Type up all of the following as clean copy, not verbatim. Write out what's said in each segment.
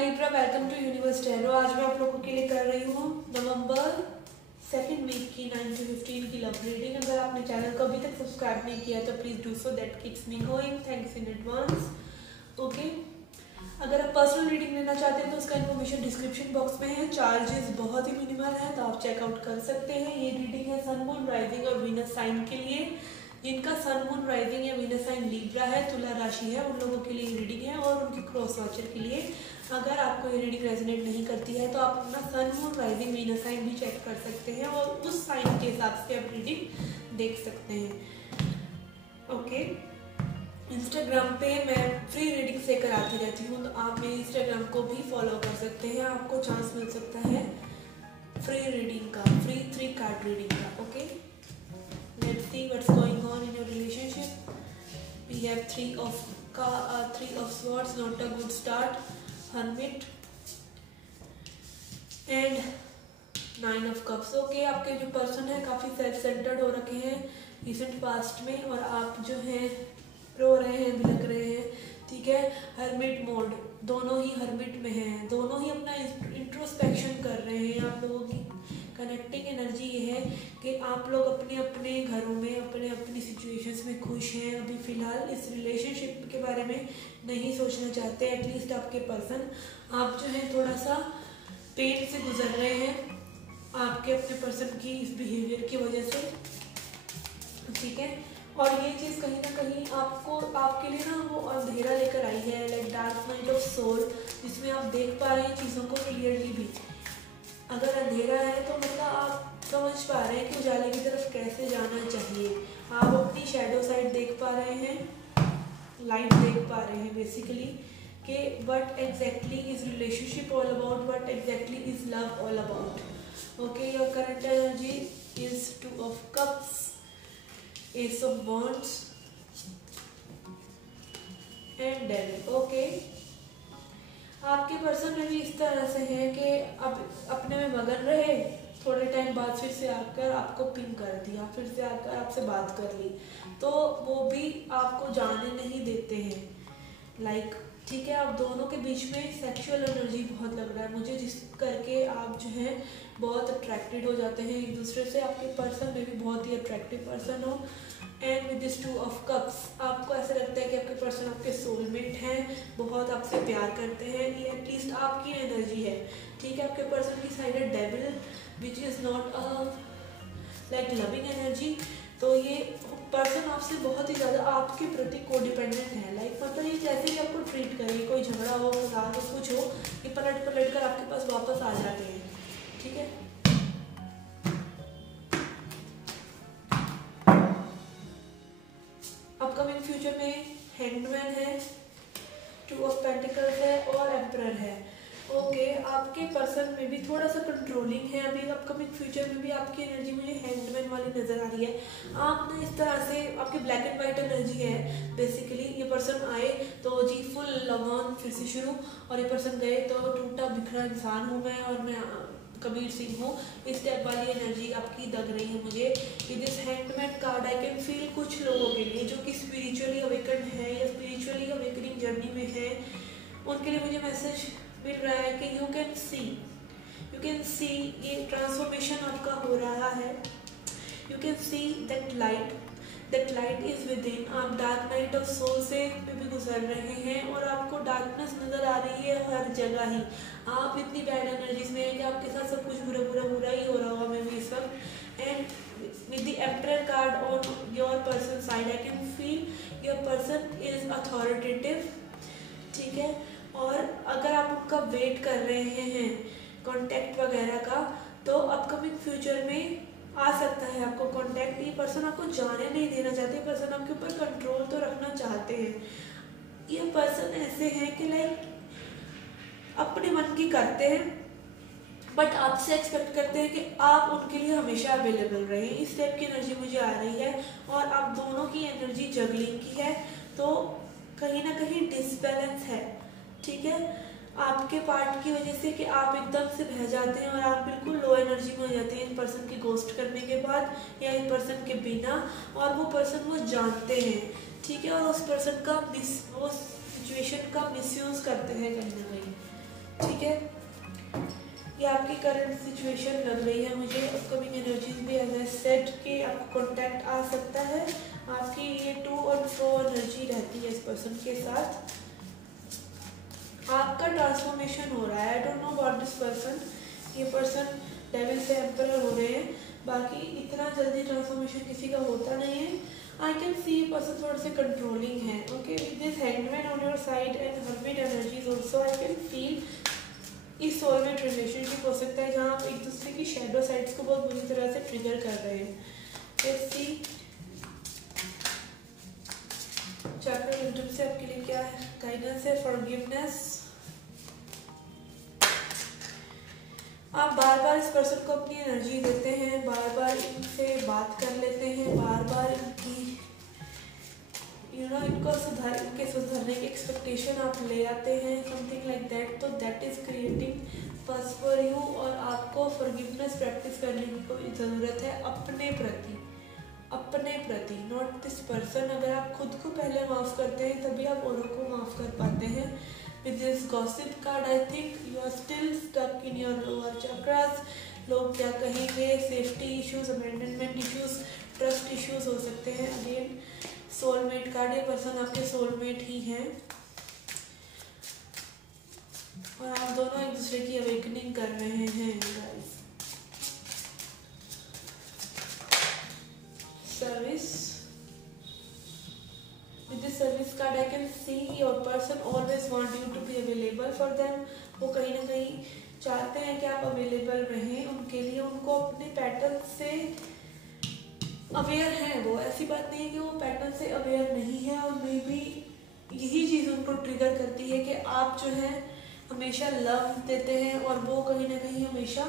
Hi Libra, welcome to universe tarot. आज मैं आप लोगों के लिए कर रही हूँ नवंबर सेकेंड वीक की 9 to 15 की लव रीडिंग। अगर आपने चैनल को अभी तक सब्सक्राइब नहीं किया तो please do so, that keeps me going. Thanks in advance. Okay, अगर आप पर्सनल रीडिंग लेना चाहते हैं तो उसका इन्फॉर्मेशन डिस्क्रिप्शन बॉक्स में है। चार्जेस बहुत ही मिनिमल है तो आप चेकआउट कर सकते हैं। ये रीडिंग है सन, मून, राइजिंग और वीनस साइन के लिए। जिनका सन, मून, राइजिंग या वीनस साइन लिब्रा है, तुला राशि है, उन लोगों के लिए ये रीडिंग है और उनके क्रॉस वॉचर के लिए। अगर आपको ये रीडिंग रेजोनेट नहीं करती है तो आप अपना सन, मून, राइजिंग, वीनस साइन भी चेक कर सकते हैं और उस साइन के हिसाब से आप रीडिंग देख सकते हैं। ओके, इंस्टाग्राम पे मैं फ्री रीडिंग से कराती रहती हूँ तो आप मेरे इंस्टाग्राम को भी फॉलो कर सकते हैं। आपको चांस मिल सकता है फ्री रीडिंग का, फ्री 3 कार्ड रीडिंग का। Okay, let's see what's going on in your relationship. We have three of swords, not a good start, hermit and 9 of cups. Okay, आपके जो पर्सन है काफ़ी सेल्फ सेंटर्ड हो रखे हैं recent past में और आप जो हैं रो रहे हैं, बिलक रहे हैं। ठीक है, हर्मिट मोड, दोनों ही हर्मिट में हैं, दोनों ही अपना इंट्रोस्पेक्शन कर रहे हैं। आप लोगों की कनेक्टिंग एनर्जी ये है कि आप लोग अपने अपने घरों में अपने अपनी सिचुएशंस में खुश हैं। अभी फ़िलहाल इस रिलेशनशिप के बारे में नहीं सोचना चाहते। एटलीस्ट आपके पर्सन, आप जो है थोड़ा सा पेन से गुजर रहे हैं आपके अपने पर्सन की इस बिहेवियर की वजह से। ठीक है, और ये चीज़ कहीं ना कहीं आपको, आपके लिए ना वो अंधेरा लेकर आई है, like dark night of soul, जिसमें आप देख पा रहे हैं चीज़ों को क्लियरली भी। अगर अंधेरा है तो मतलब आप समझ पा रहे हैं कि उजाले की तरफ कैसे जाना चाहिए। आप अपनी शैडो साइड देख पा रहे हैं, लाइट देख पा रहे हैं बेसिकली, कि what exactly is relationship all about, what exactly is love all about. Okay, your current energy is 2 of cups, Ace of Wands and Devil। Okay, आपके पर्सन में भी इस तरह से है कि अब अपने में मगन रहे, थोड़े टाइम बाद फिर से आकर आपको पिंग कर दिया, फिर से आकर आपसे बात कर ली, तो वो भी आपको जाने नहीं देते हैं। लाइक ठीक है, आप दोनों के बीच में सेक्सुअल एनर्जी बहुत लग रहा है मुझे, जिस करके आप जो है बहुत अट्रैक्टेड हो जाते हैं एक दूसरे से। आपके पर्सन में भी बहुत ही अट्रैक्टिव पर्सन हो। And with this 2 of cups, आपको ऐसा लगता है कि आपके पर्सन आपके सोलमेट हैं, बहुत आपसे प्यार करते हैं, ये एटलीस्ट आपकी एनर्जी है। ठीक है, आपके पर्सन की साइड है devil, which is not like loving energy. तो ये पर्सन आपसे बहुत ही ज़्यादा आपके प्रति कोडिपेंडेंट है। लाइक मतलब ये जैसे भी आपको ट्रीट करे, कोई झगड़ा हो, रात हो, कुछ हो, ये पलट कर आपके पास वापस आ जाते हैं। ठीक है, अपकमिंग फ्यूचर में हैंगमैन है, 2 of Pentacles है और एम्परर है। ओके, आपके पर्सन में भी थोड़ा सा कंट्रोलिंग है। अभी अपकमिंग फ्यूचर में भी आपकी एनर्जी मुझे हैंगमैन वाली नज़र आ रही है। आप ना इस तरह से, आपकी ब्लैक एंड वाइट एनर्जी है बेसिकली। ये पर्सन आए तो जी फुल लव ऑन, फिर से शुरू, और ये पर्सन गए तो टूटा बिखरा इंसान हूँ मैं और मैं कबीर सिंह हूँ। इस टाइप वाली एनर्जी आपकी दग रही है मुझे। This hangman card I can feel कुछ लोगों के लिए जो कि स्पिरिचुअली अवेकन है या स्पिरिचुअली अवेकनिंग जर्नी में है, उनके लिए मुझे मैसेज मिल रहा है कि यू कैन सी ये ट्रांसफॉर्मेशन आपका हो रहा है। You can see that light is with in. आप डार्क नाइट ऑफ सोल से भी गुजर रहे हैं और आपको डार्कनेस नजर आ रही है हर जगह ही। आप इतनी बैड एनर्जीज में है कि आपके साथ सब कुछ बुरा ही हो रहा होगा मे बी इस वक्त। And with the emperor card on your person side, I can feel your person is authoritative. ठीक है, और अगर आप उनका वेट कर रहे हैं कांटेक्ट वगैरह का, तो अपकमिंग फ्यूचर में आ सकता है आपको कांटेक्ट। ये पर्सन आपको जाने नहीं देना चाहते, पर्सन आपके ऊपर कंट्रोल तो रखना चाहते हैं। ये पर्सन ऐसे हैं कि लाइक अपने मन की करते हैं बट आपसे एक्सपेक्ट करते हैं कि आप उनके लिए हमेशा अवेलेबल रहें। इस टाइप की एनर्जी मुझे आ रही है और आप दोनों की एनर्जी जगलिंग की है, तो कहीं ना कहीं डिसबैलेंस है। ठीक है, आपके पार्ट की वजह से कि आप एकदम से बह जाते हैं और आप बिल्कुल लो एनर्जी में हो जाते हैं इन पर्सन की गोस्ट करने के बाद या इन पर्सन के बिना, और वो पर्सन वो जानते हैं। ठीक है, और उस पर्सन का वो सिचुएशन का मिसयूज करते हैं कहीं ना कहीं। करंट सिचुएशन लग रही है मुझे, अपकमिंग एनर्जीज भी एज आई सेड कि आपको कॉन्टैक्ट आ सकता है, आपकी ये टू और फ्रो एनर्जी रहती है इस पर्सन के साथ। आपका ट्रांसफॉर्मेशन हो रहा है। I don't know about this person, ये पर्सन डेविल से एम्परर हो रहे हैं, बाकी इतना जल्दी ट्रांसफॉर्मेशन किसी का होता नहीं है। आई कैन सी पर्सन थोड़े से कंट्रोलिंग है। Okay, with this hangman on your side and hermit energies also I can feel इस सोलमेट रिलेशनशिप हो सकता है जहाँ आप एक दूसरे की शैडो साइड्स को बहुत बुरी तरह से ट्रिगर कर रहे हैं। लेट्स सी चैप्टर विजडम से आपके लिए क्या गाइडेंस है। फॉरगिवनेस, आप बार बार इस पर्सन को अपनी एनर्जी देते हैं, बार बार इनसे बात कर लेते हैं, बार बार इनकी इनके सुधरने की एक्सपेक्टेशन आप ले आते हैं, समथिंग लाइक दैट। तो that is creating first for you, और आपको फॉरगिवनेस प्रैक्टिस करने की कोई ज़रूरत है अपने प्रति, नॉट दिस पर्सन। अगर आप खुद को पहले माफ़ करते हैं तभी आप औरों को माफ़ कर पाते हैं। With this gossip card I think you are still stuck in your lower chakras. लोग क्या कहेंगे, safety issues, amendment issues, trust issues हो सकते हैं। अगेन सोलमेट कार्ड, ये पर्सन आपके सोलमेट ही हैं और आप दोनों एक दूसरे की अवेकनिंग कर रहे हैं guys. Service, with this service card I can see your person always want you to be available for them। वो कहीं ना कहीं चाहते हैं कि आप अवेलेबल रहें उनके लिए, उनको अपने पैटर्न से अवेयर हैं। वो ऐसी बात नहीं है कि वो पैटर्न से अवेयर नहीं है, और मे बी यही चीज़ उनको ट्रिगर करती है कि आप जो है हमेशा लव देते हैं और वो कहीं ना कहीं हमेशा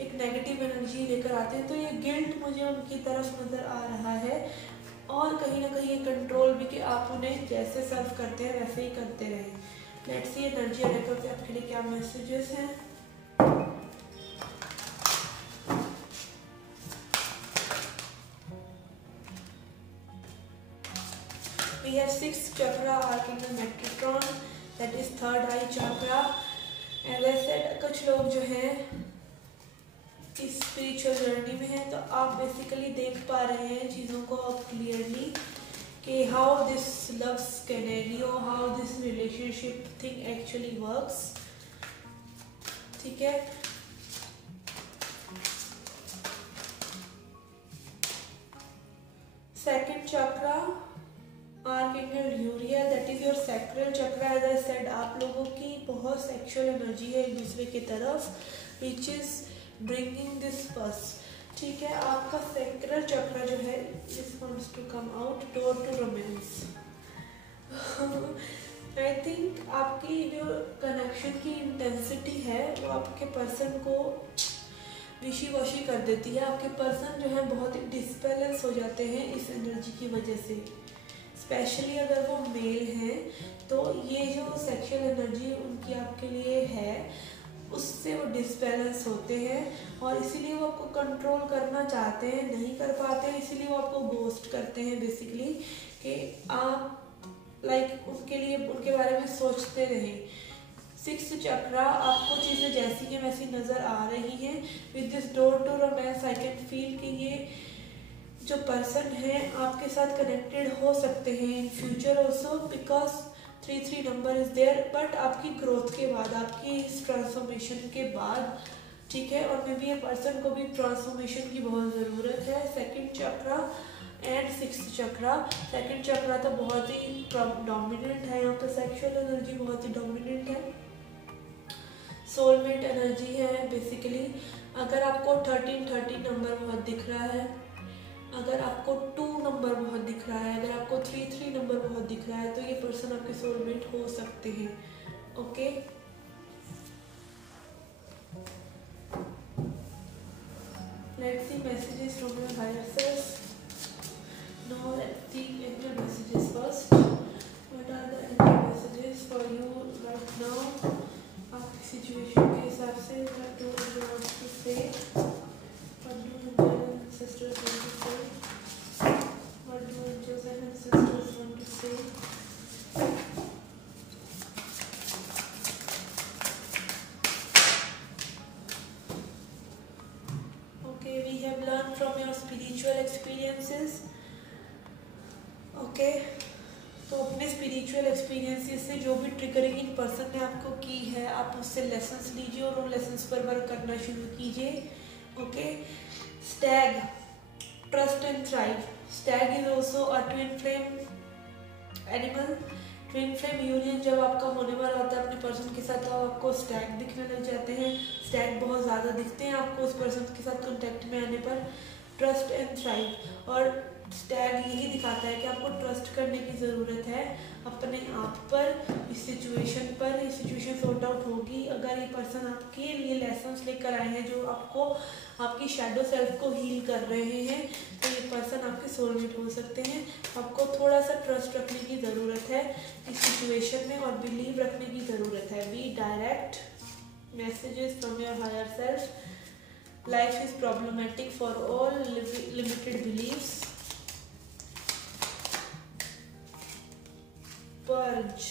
एक नेगेटिव एनर्जी लेकर आते हैं। तो ये गिल्ट मुझे उनकी तरफ नज़र आ रहा है, और कहीं ना कहीं ये कंट्रोल भी कि आप उन्हें जैसे सर्व करते हैं वैसे ही करते रहें। लेट्स सी एनर्जी रेकअप पे आपके लिए क्या मैसेजेस हैं। We have 6th chakra, Archangel Metatron, that is third eye chakra। As I said, कुछ लोग जो हैं इस स्पिरिचुअल जर्नी में है, तो आप बेसिकली देख पा रहे हैं चीज़ों को अब क्लियरली कि how this love scenario, how this relationship thing actually works. ठीक है, second chakra archangel Uriel, that is your sacral chakra. As I said, आप लोगों की बहुत सेक्सुअल एनर्जी है एक दूसरे की तरफ, विच इज ब्रिंगिंग दिस पस। ठीक है, आपका सैक्रल चक्रा जो है this wants to come out, door to romance. I think आपकी जो कनेक्शन की इंटेंसिटी है वो आपके पर्सन को विशी वशी कर देती है। आपके पर्सन जो है बहुत ही डिसबैलेंस हो जाते हैं इस एनर्जी की वजह से, स्पेशली अगर वो मेल हैं। तो ये जो सेक्सुअल एनर्जी उनकी आपके लिए है उससे वो डिसबैलेंस होते हैं, और इसीलिए वो आपको कंट्रोल करना चाहते हैं, नहीं कर पाते हैं, इसीलिए वो आपको गोस्ट करते हैं बेसिकली कि आप उनके लिए उनके बारे में सोचते रहें। 6th चक्रा, आपको चीज़ें जैसी हैं वैसी नज़र आ रही हैं। With this door to romance I can feel कि ये जो पर्सन है आपके साथ कनेक्टेड हो सकते हैं in future also, because 3 number is there. But आपकी ग्रोथ के बाद, आपकी इस ट्रांसफॉर्मेशन के बाद, ठीक है, और मे बी ये पर्सन को भी ट्रांसफॉर्मेशन की बहुत ज़रूरत है। 2nd chakra and 6th chakra, 2nd चक्रा तो बहुत ही डोमिनेंट है, यहाँ पे सेक्सुअल एनर्जी बहुत ही डोमिनेंट है, सोलमेट एनर्जी है बेसिकली। अगर आपको 13 नंबर बहुत दिख रहा है, अगर आपको 2 नंबर बहुत दिख रहा है, अगर आपको 3 नंबर बहुत दिख रहा है, तो ये पर्सन आपके सोलमेट हो सकते हैं। Okay, let's see messages from your higher self. Now let's see angel messages first. What are the angel messages for you right now? आपकी सिचुएशन के हिसाब से what do you want to say, what do angel sisters want to say, what do angels and sisters want to say? Spiritual experiences. Okay, तो अपने spiritual experiences से जो भी triggering in person ने आपको की है, आप उससे लेसन्स लीजिए और उन लेसन्स पर वर्क करना शुरू कीजिए। Okay, Stag, trust and thrive. Stag is also a twin flame animal. Twin flame union जब आपका होने वाला होता है अपने पर्सन के साथ, तो आपको स्टैग दिखने लग जाते हैं। स्टैग बहुत ज़्यादा दिखते हैं आपको उस पर्सन के साथ कॉन्टैक्ट में आने पर। ट्रस्ट एंड थ्राइव, और स्टैग यही दिखाता है कि आपको ट्रस्ट करने की ज़रूरत है अपने आप पर, इस सिचुएशन पर। ये सिचुएशन सॉर्ट आउट होगी अगर ये पर्सन आपके लिए लेसन्स लेकर आए हैं जो आपको आपकी शैडो सेल्फ को हील कर रहे हैं, तो ये पर्सन आपके सोलमेट हो सकते हैं। आपको थोड़ा सा ट्रस्ट रखने की ज़रूरत है इस सिचुएशन में और बिलीव रखने की ज़रूरत है। Be direct messages from your higher self. Life is problematic for all limited believes. Purge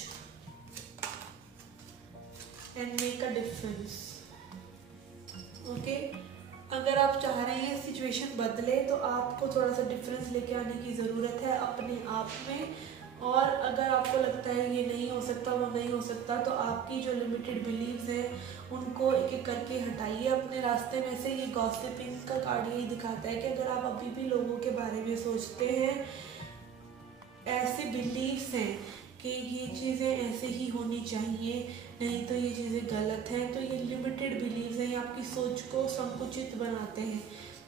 and make a difference. Okay, अगर आप चाह रहे हैं सिचुएशन बदले तो आपको थोड़ा सा डिफरेंस लेके आने की ज़रूरत है अपने आप में। और अगर आपको लगता है ये नहीं हो सकता, वो नहीं हो सकता, तो आपकी जो लिमिटेड बिलीव्स हैं उनको एक एक करके हटाइए अपने रास्ते में से। ये गॉसिपिंग का कार्ड यही दिखाता है कि अगर आप अभी भी लोगों के बारे में सोचते हैं, ऐसे बिलीव्स हैं कि ये चीज़ें ऐसे ही होनी चाहिए, नहीं तो ये चीज़ें गलत हैं, तो ये लिमिटेड बिलीव्स हैं, ये आपकी सोच को संकुचित बनाते हैं।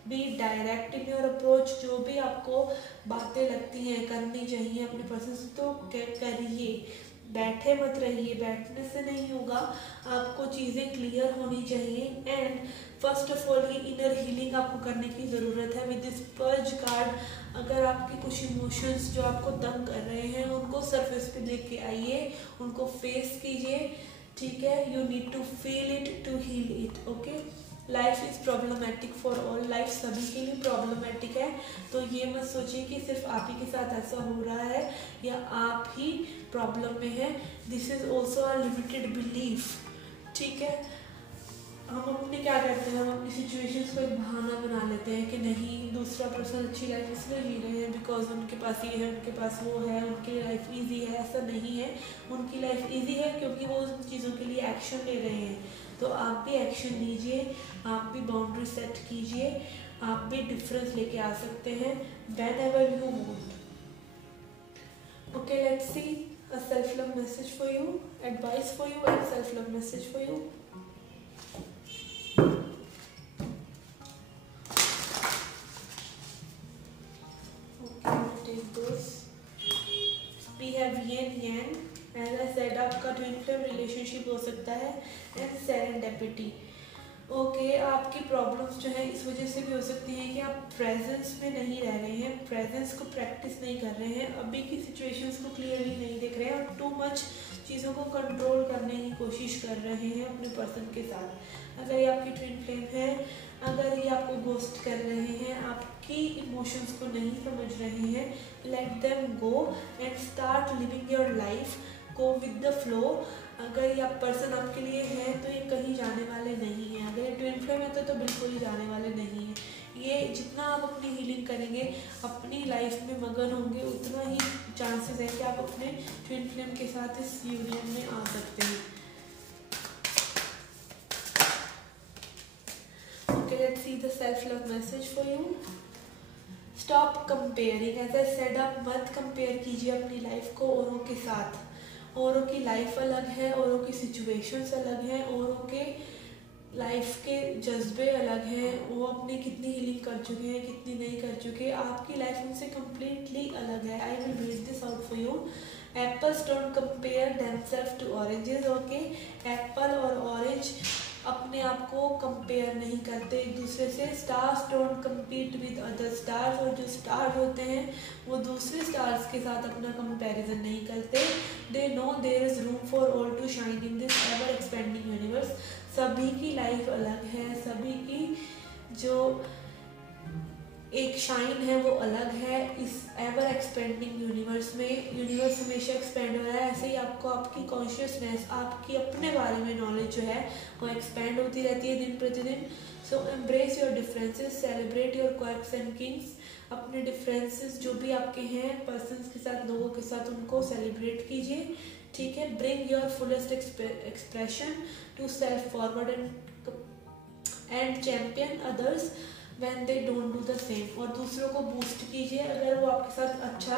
Be direct in your approach. जो भी आपको बातें लगती हैं करनी चाहिए अपने पर्सन से, तो करिए, बैठे मत रहिए, बैठने से नहीं होगा, आपको चीज़ें क्लियर होनी चाहिए। एंड फर्स्ट ऑफ ऑल ये इनर हीलिंग आपको करने की ज़रूरत है विद दिस पर्ज कार्ड। अगर आपके कुछ इमोशंस जो आपको तंग कर रहे हैं उनको सरफेस पे लेके आइए, उनको फेस कीजिए, ठीक है। You need to feel it to heal it. Okay, life is problematic for all. Life सभी के लिए प्रॉब्लमेटिक है, तो ये मत सोचिए कि सिर्फ आप ही के साथ ऐसा हो रहा है या आप ही प्रॉब्लम में है। This is also a limited belief, ठीक है। हम अपने क्या करते हैं, हम अपनी सिचुएशंस को एक बहाना बना लेते हैं कि नहीं, दूसरा पर्सन अच्छी लाइफ इसलिए जी रहे हैं बिकॉज उनके पास ये है, उनके पास वो है, उनकी लाइफ इजी है। ऐसा नहीं है, उनकी लाइफ इजी है क्योंकि वो उन चीज़ों के लिए एक्शन ले रहे हैं। तो आप भी एक्शन लीजिए, आप भी बाउंड्री सेट कीजिए, आप भी डिफरेंस लेके आ सकते हैं whenever you want. Okay, let's see a self-love message for you, advice for you and self-love message for you. Okay, take this. We have yin yang. As I said, आपका twin flame relationship हो सकता है and serendipity. Okay, आपकी problems जो है इस वजह से भी हो सकती हैं कि आप प्रेजेंस में नहीं रह रहे हैं, प्रेजेंस को प्रैक्टिस नहीं कर रहे हैं, अभी की सिचुएशंस को क्लियरली नहीं देख रहे हैं और टू मच चीज़ों को कंट्रोल करने की कोशिश कर रहे हैं अपने पर्सन के साथ। अगर ये आपकी ट्विन फ्लेम है, अगर ये आपको गोस्ट कर रहे हैं, आपकी इमोशंस को नहीं समझ रहे हैं, let them go and start living your life, go with the flow. अगर ये पर्सन आपके लिए है तो ये कहीं जाने वाले नहीं है। अगर ये ट्विन फ्लेम है तो बिल्कुल ही जाने वाले नहीं है। ये जितना आप अपनी हीलिंग करेंगे, अपनी लाइफ में मगन होंगे, उतना ही चांसेस है कि आप अपने ट्विन फ्लेम के साथ इस यूनियन में आ सकते हैं। Okay, let's see the self love message for you. Stop comparing. As I said, आप मत कंपेयर कीजिए अपनी लाइफ को औरों के साथ। औरों की लाइफ अलग है, औरों की सिचुएशंस अलग हैं, औरों के लाइफ के जज्बे अलग हैं, वो अपनी कितनी हीलिंग कर चुके हैं, कितनी नहीं कर चुके। आपकी लाइफ उनसे कम्प्लीटली अलग है। I will read this out for you. Apples don't compare themselves to oranges. Okay, apple और ऑरेंज अपने आप को कंपेयर नहीं करते एक दूसरे से। Stars don't compete with other stars. और जो स्टार्स होते हैं वो दूसरे स्टार्स के साथ अपना कंपैरिजन नहीं करते। They know there is room for all to shine in this ever expanding universe. सभी की लाइफ अलग है, सभी की जो एक शाइन है वो अलग है। इस एवर एक्सपेंडिंग यूनिवर्स में, यूनिवर्स हमेशा एक्सपेंड हो रहा है, ऐसे ही आपको आपकी कॉन्शियसनेस, आपकी अपने बारे में नॉलेज जो है वो एक्सपेंड होती रहती है दिन प्रतिदिन। So embrace your differences, celebrate your quirks and kings. अपने डिफरेंसेस जो भी आपके हैं पर्सन्स के साथ, लोगों के साथ, उनको सेलिब्रेट कीजिए, ठीक है। Bring your fullest expression to self forward and champion others when they don't do the same. और दूसरों को बूस्ट कीजिए, अगर वो आपके साथ अच्छा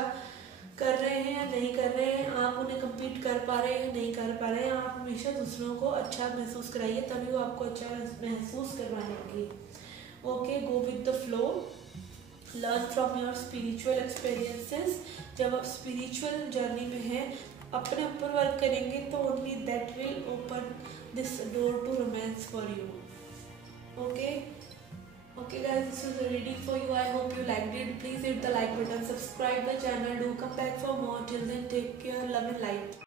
कर रहे हैं या नहीं कर रहे हैं, आप उन्हें कम्पीट कर पा रहे हैं या नहीं कर पा रहे हैं, आप हमेशा दूसरों को अच्छा महसूस कराइए, तभी वो आपको अच्छा महसूस करवाएंगे। Okay, go with the flow, learn from your spiritual experiences. जब आप स्पिरिचुअल जर्नी में हैं, अपने ऊपर वर्क करेंगे तो only that will open this door to romance for you. Okay guys, this is a reading for you. I hope you liked it. Please hit the like button, subscribe the channel, do come back for more. Till then, take care, love and light.